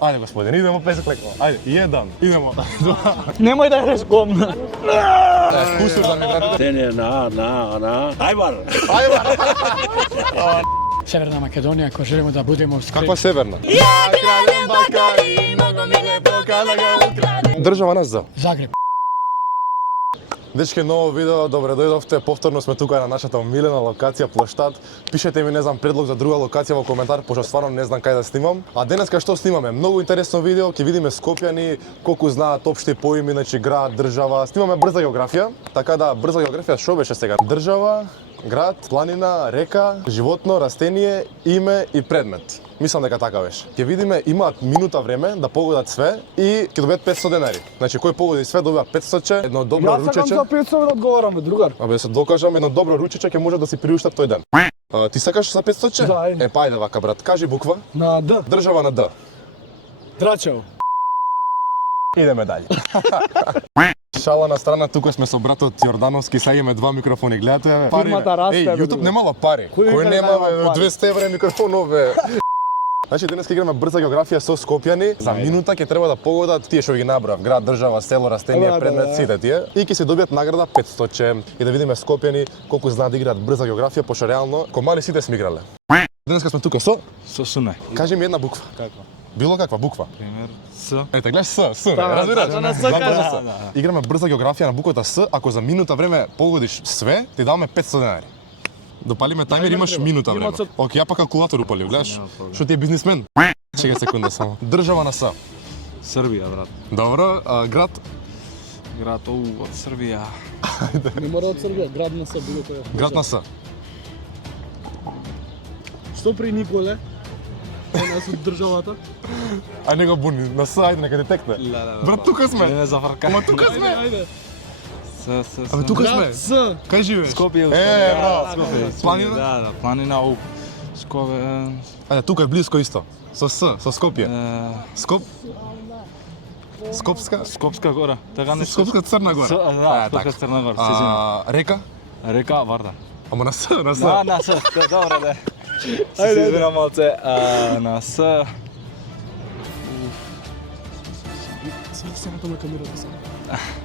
Ајде господин, идемо песеклеко. Ајде, jedan, идемо. Два. Немој да едеш гомна. Кусур да ми вратите. Растение на Ајвар. Северна Македонија, ако желимо да будеме скрени. Каква северна? Ja kradem bakari, mnogo mi lepo kada ga ukradem. Држава нас за. Загреб. Дечки, ново видео, добре дојдовте. Повторно сме тука на нашата омилена локација Плоштад. Пишете ми, не знам, предлог за друга локација во коментар, пошто стварно не знам кај да снимам. А денеска што снимаме? Многу интересно видео, ќе видиме скопјани колку знаат општи поими, значи град, држава. Снимаме брза географија, така да брза географија што беше сега? Држава, град, планина, река, животно, растение, име и предмет. Мислам дека така беше. Ќе видиме, имаат минута време да погодат све и ќе добијат 500 денари. Значи кој погоди све добива 500, едно добро ручече. Јас сакам за 500 да одговараме, другар. Абе се докажам, едно добро ручече ќе може да си приуштат тој ден. Ти сакаш за 500? Да, ајде. Па ајде вака брат, кажи буква. На Д. Држава на Д. Драчево. Идеме дале. Шала на страна, тука сме со братот Јордановски, сега имаме два микрофони, гледате. Фирмата расте, бе, YouTube друг. немала пари. Кој вика нема нема бе, пари? 200 евра микрофон бе. Значи денес ќе играме брза географија со скопјани. За минута ќе треба да погодат тие што ги набрав, град, држава, село, растение, Да, предмет, да. сите тие и ќе се добијат награда 500 и да видиме скопјани колку знаат да играат брза географија, пошто реално ко мали сите сме играле. Денеска сме тука со, Сосуне. кажи ми една буква. Како? Било каква буква? Пример С. Ете, гледаш С, Да, разбираш? да, на С Знам кажа. да С. Играме брза географија на буквата С, ако за минута време погодиш све, ти даваме 500 денари. Допалиме тајмер, имаш минута време. Оке, ја па калкулатор упалив, гледаш? Нема проблем. Што ти е бизнисмен? Чекај секунда само. Држава на С. Србија, брат. Добро, град, Град од Србија. Не мора од Србија, град на С, било која. град на С. Што при Николе? Нас од државата. Ај не го буни, на С, ајде, нека ти текне. Брат, тука сме. Не зафрка. Ама тука сме. Ајде. С. Абе, тука сме. Град С. Кај живееш? Скопје. браво. Скопје. Планина? Да, планина у Скопје. Ајде, тука е близко исто. Со С, со Скопје. Скоп? Скопска? Скопска гора. Така не Скопска Црна Гора. Да, Скопска Црна гора, се знам. Река? Река Вардар. Ама на С, на С. Да, на С. Добро да. Ајде, избирам малце. На С. Свати се на тоа камерата сега.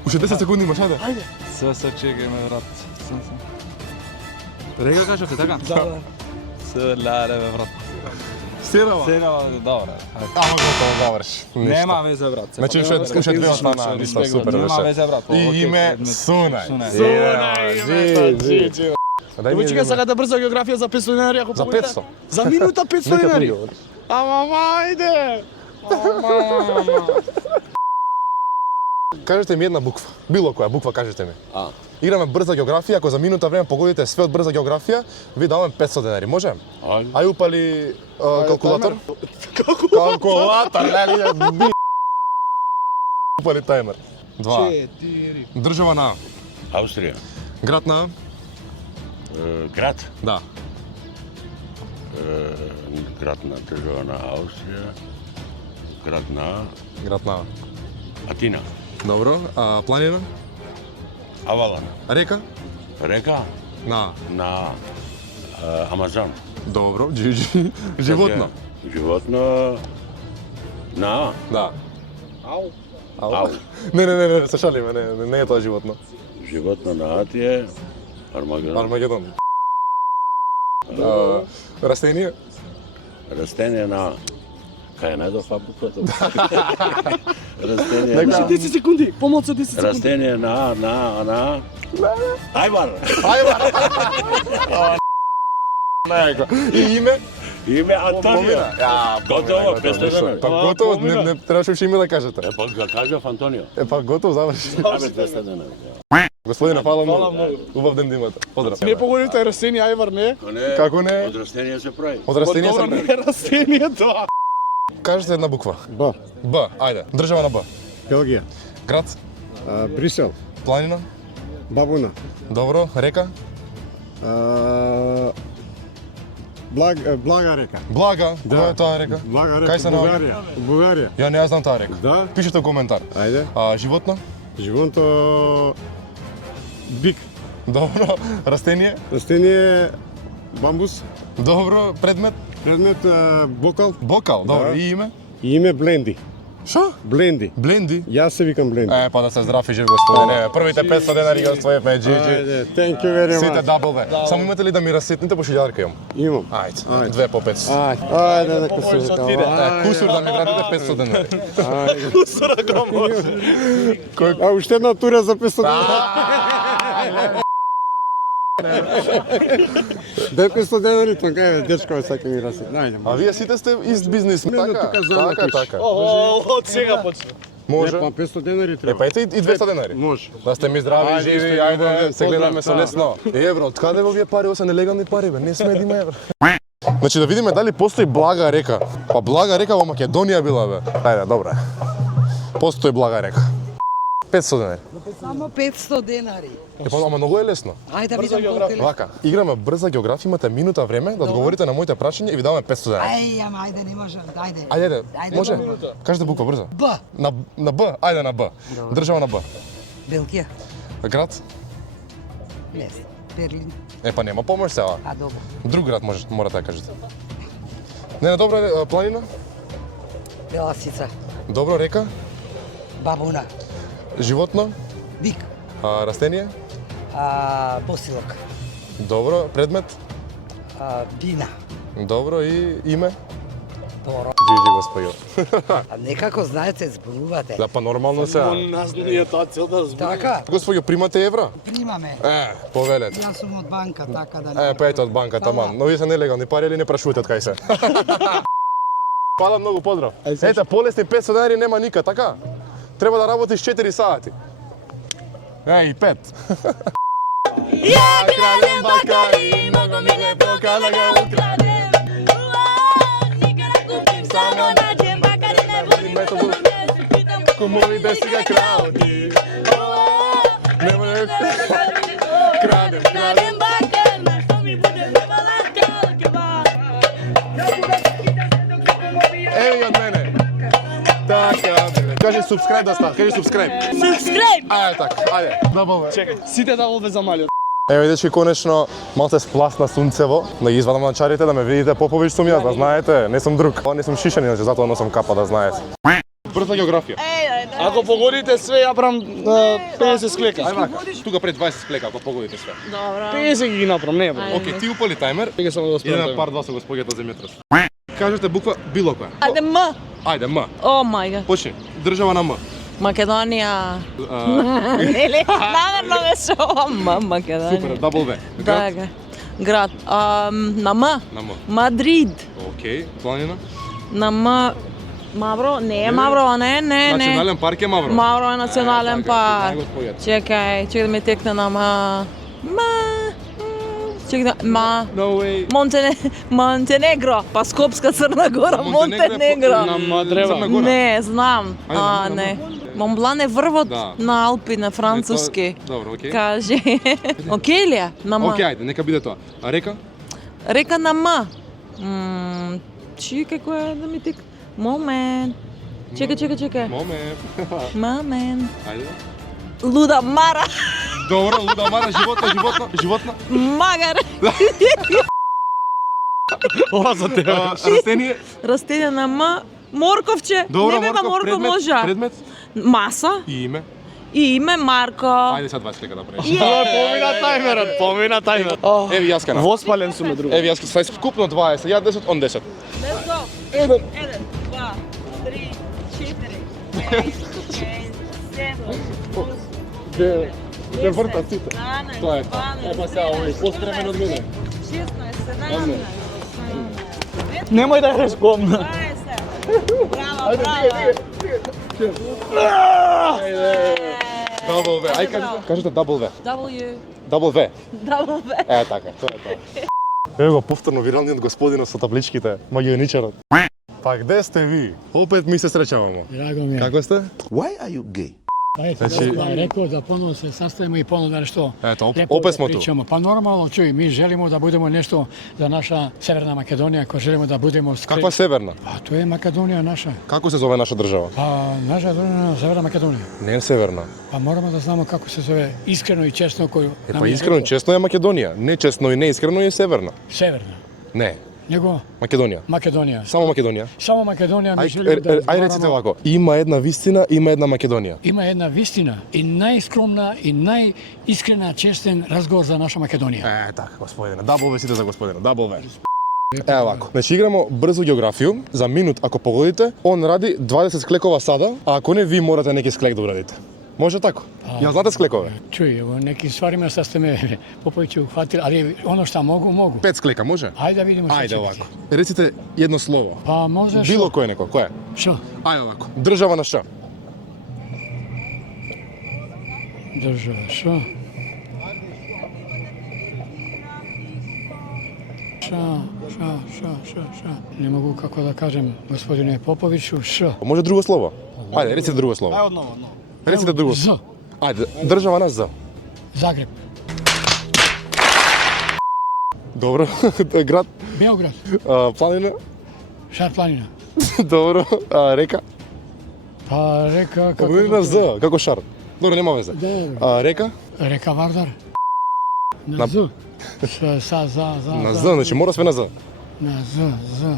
Уште 10 секунди имаш, ајде. С чекај ме, брат. Река кажавте, така? Да. С лале, бе, брат. Серава. Добре. Ама готово, заврши. Нема везе, брат. Значи уште две остана, ништо супер Нема беше. везе, брат. И име Сунај. Сунај. Дај ми Девојчиња сакате брза географија за 500 денари ако За погодите? 500. За минута 500 денари. Ама мајде. Кажете ми една буква. Било која буква кажете ми. Играме брза географија, ако за минута време погодите све од брза географија, ви даваме 500 денари. Може? Ај упали калкулатор. Калкулатор, леле. Упали тајмер. 2. 4. Држава на Австрија. град на Град. да. Град на држава на Австрија. Град на Атина. Добро. Планина? Авалан. Река? Река На. Амазон. Добро. Джиджи. Животно? Животно на Да. Ау. Ау. Не, се шалиме, не е тоа животно. Животно на Атија. Армагедон. Армагедон. Растение? Растение на кај најдов буквата. Растение 10 секунди, помалку 10 секунди. Растение на Ајвар. И име? Име Антонио. Готово, 500 денари. Па готово, не требаше уште име да кажете. Па го кажав Антонио. Па готово, заврши. Абе 200 денари. Господине, фала многу. Убав ден да имате. Поздрав. Не погодите растение ајвар, не? Не, Како не? од растение се прави. Од растение Добро, сам. не е растение тоа. Кажете една буква. Б. Б, ајде. Држава на Б. Белгија. Град, Брисел. планина, Бабуна. добро, река, Блага река. Блага. Да. Која е тоа река? Блага река. Кај се наоѓа? Бугарија. Бугарија. Ја не ја знам таа река. Да. Пишете во коментар. Ајде. Животно? Животно бик. Добро. Растение? Растение бамбус. Добро. Предмет? Предмет бокал. Бокал. Добро. Да. И име? Име Бленди. Шо? Бленди. Бленди? Јас се викам Бленди. Па да се здрав и жив, господине. Првите 500 денари ги освоевме, джиджи. Ајде, thank you very Сите much. дабл ве. Само имате ли да ми раситните по шилјарка имам? Имам. Ајде, 2 по 500. Ајде, нека се вика. Кусур да ми вратите 500 денари. Кусора го може. А уште една тура за 500 Дај 500 денари, тоа кај дечко сака ми раси. Најде. А вие сите сте ист бизнис, Мене така? тука зона Така, пише. така. Од сега почна. Може. Па 500 денари Е, треба. па ете и 200 денари. Може. Да сте ми здрави и Ајде, живи, исто, ајде, добре, се гледаме со поздрав, лесно. Евро, од каде во вие пари, ова се нелегални пари, бе? Не сме да има евро. Значи да видиме дали постои блага река. Па блага река во Македонија била, бе. Ајде, добре. Постои блага река. 500 денари. Само 500 денари. Е, па, ама многу е лесно. Ајде да видам колку е. Вака, играме брза географија, имате минута време да одговорите на моите прашања и ви даваме 500 денари. Ај, ама ајде, не можам, ајде. Ајде, Ајде, може? добро. Кажете буква брзо. Б. На Б, ајде на Б. Држава на Б. Белгија. Град? Не знам. Берлин. Е, па нема помош сега. А, добро. Друг град морате да кажете. Не, добро, планина? Беласица. Добро, река? Бабуна. Животно? Бик. Растение? Босилок. Добро, предмет? Бина. Добро и име? Торо. Джиджи господио. А некако знаете, зборувате. Да, па нормално сега. Нас не е таа цел да збори. Така, Господио, примате евра? примаме. Повелете. Јас сум од банка, така да не. Па ето од банката, ман. Но вие се нелегални пари или не прашувате од кај се? Фала многу, поздрав. Ете, полесни 500 денари нема ника, така? Треба да работиш 4 сати. И 5. Ja kradem bakari, mnogo mi lepo kada ga ukradem. Nikada kupim, samo nađem bakari, ne vodim me to pitam Kumovi bez si ga krao ti. Ne može... Kradem, kradem. Kradem bakar, na što mi bude trebala kalkeva. Evo od mene. Така, кажи subscribe да става, кажи subscribe. Subscribe! Ајде така, ајде. Дабл Чекај, сите даблве за малиот. Ево дечки, конечно, малце спласна сунцево, да ги извадам на чарите, да ме видите попович сум јас, да знаете, не сум друг. Не сум шишен, иначе затоа носам капа, да знаете. Брза географија. Ако погодите све, ја правам 50 склека. Ајде вака, тука пред 20 склека, ако погодите све. 50 ги направам, не е бро. Окей, ти упали таймер, Сега само да иде на спрем. пар два со господјата земјотрес. Кажете буква било која. Ајде М. Ајде, М. О мај гад. Почни. Држава на М. Македонија. Нели? Намерно ме шова М. Македонија. Супер, дабл В. Да, град. На М. На М. Мадрид. Окей, планина. На М. Мавро? Не е Мавро, не. Национален парк е Мавро. Мавро е национален парк. Чекај. Чекај да ми текне на М. Чекај да... No way. Монтенегро. Па Скопска Црна Гора, Монтенегро е Монтенегро. На Мадрева. Црна Гора. Не, знам. Ајде, на М, Не. Монблан е врвот Да. на Алпи, на француски. Добро, окей. Кажи. Окей ли е? На М. Окей, ајде, нека биде тоа. А река? Река на М. Чекај која да ми тек... Момент. Чекај. Момент. Момент. Ајде. Луда Мара. Добро, луда мара, животно. Магар. Ова за тебе. Растение. Растение на М. Морковче. Добро, Не беба морков можа. Предмет. Маса. И име. И име Марко. Ајде сега 20 лека да правиш. Помина тајмерот. Еви јас кана. Воспален сум друг. Еви јас ке скупно 20, ја 10, он 10. Let's go. 1, 2, 3, 4, 5, 6, 7, Се вртат сите. 12, Тоа е тоа. 12, Епа сега овој постремен од мене. 16, 17, Немој да јаш гомна. 20. Браво, Дабл В. Ај кажете дабл В. W. Дабл В. W. Е така, тоа е тоа. Ево го повторно виралниот господинот со табличките, магионичарот. Па где сте ви? Опет ми се среќаваме. Драго ми е. Како сте? Значи- Да, рекол да поново се саставиме и поново да нешто Ето, лепо опет да смо ту. pričamo. Pa normalno, čuj, mi želimo da budemo nešto za naša Severna Makedonija, ako želimo da budemo Каква северна? Pa to je Makedonija naša. Како се зове наша држава? Pa naša država Severna Makedonija. Не е северна. Pa moramo da znamo kako se zove iskreno i česno koju Е, nam па je искрено и rekao. честно е Македонија. Не честно и неискрено е северна. Severna. Не. него Македонија. Македонија. Само Македонија. Само Македонија ми Ај, желим да ај реците овако. Има една вистина, има една Македонија. Има една вистина и најскромна и најискрена честен разговор за наша Македонија. Така, господине. Дабл ве сите за господине. Дабл ве. Вако. Значи играмо брзо географију. За минут ако погодите, он ради 20 склекова сада, а ако не, ви морате неки склек да урадите. Може тако? Ја знаете склекове? Чуј, во неки ствари места сте ме попојче ухватили, али оно што могу. 5 склека, може? Ајде да видиме што Ајде ќе овако. биде. Реците едно слово. Па може Било што? кој неко, кој е? Што? Ајде овако. Држава на Ш. Држава, што? Ша. Не могу како да кажем, господине Поповиќу, Ш. Може друго слово? Ајде, реците друго слово. Ај одново. Реците друго. З. Ајде, држава на З. Загреб. Добро. Град, Београд. планина. Шар планина. Добро. Река. Па река како... Помини на З, како шар. Добро, нема везе. Да. Река? Река Вардар. На- На З. За. На З, значи мора све на З. На З.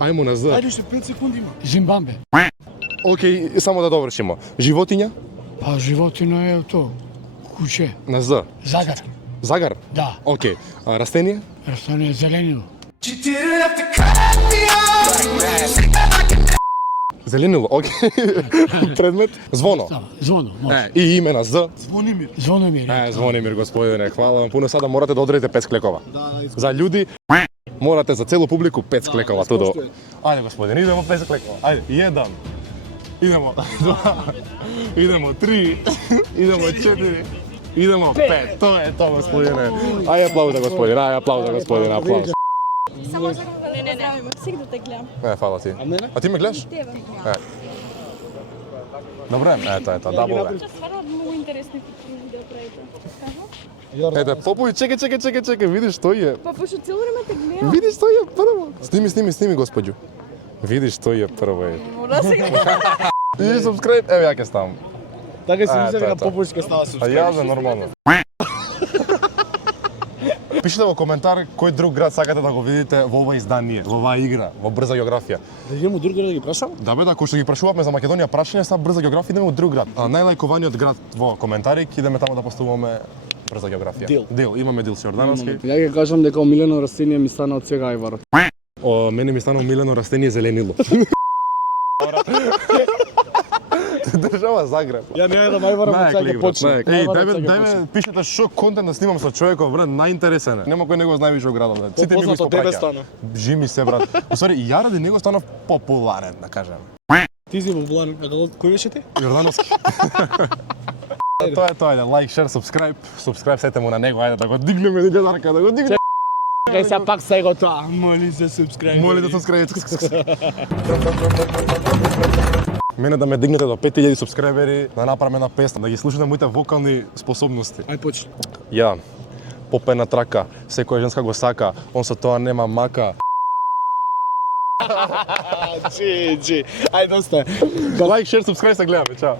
Ајмо на З. Ајде уште 5 секунди има. Зимбабве. Океј, само да довршимо. Животиња? Па животино е то. Куче. На З. Загар. Загар? Да. Океј. Растение? Растение зеленило. Зеленило, океј. Предмет? Звоно. Да, звоно, може. И име на З. Звонимир. Звономир. Звонимир, господине, хвала вам пуно. Сада морате да одредите 5 склекова. За луѓи морате за целу публику 5 склекова тудо. Ајде, господине, идемо 5 склекова. Ајде, 1. Идемо 2. Идемо 3. Идемо 4. Идемо 5. Тоа е тоа, господине. Ајде, аплауза, господине. Ајде, аплауза, господине. Аплауз. Само за не. Всеки да те гледам. Фала ти. мене? А ти ме гледаш? Тебе. Добре, ето, дабове. Стварно много интересни видео правите. Ете, Попови, чекај, видиш тој е. Па пошто цело време те гледам. Видиш тој е прво. Сними, господју. Видиш тој е прво е. Мора сега. И subscribe, еве ја ќе ставам. Така си мислев тоа, дека тоа. Поповичка става А субскрайб. јас е нормално. Пишете во коментар кој друг град сакате да го видите во ова издание, во оваа игра, во брза географија. Да идеме у друг град да ги прашам? Да бе, кој што ги прашувавме за Македонија прашање, са брза географија идеме во друг град. Најлајкованиот град во коментари, ќе идеме таму да поставуваме брза географија. Дил. Имаме дил со Јордановски. Ја ќе кажам дека омилено растение ми стана од сега ајварот. Мене ми стана омилено растение зеленило. Држава Загреб. Ја не едам ајварот од сега ќе почне. Дај пишете што контент да снимам со човеков, брат, најинтересен е. Нема кој него знае више од градот, брат. Сите ми го Попознат од тебе испопраќа. стана. Жими се, брат. Усвари, и ја ради него станав популарен, да кажем. Ти си во Булан, кој беше ти? Јордановски. Тоа е, лайк, шер, subscribe сете му на него, ајде да го дигнеме дигадарка, да го дигнеме. Кај се пак сега тоа. Моли се субскрайб. Моли да subscribe. Мене да ме дигнете до 5000 субскрайбери, да направиме една песна, да ги слушате моите вокални способности. Ај почни. Ја, попена трака, секоја женска го сака, он со тоа нема мака. Ај доста. Лайк, шер, subscribe, се гледаме, чао.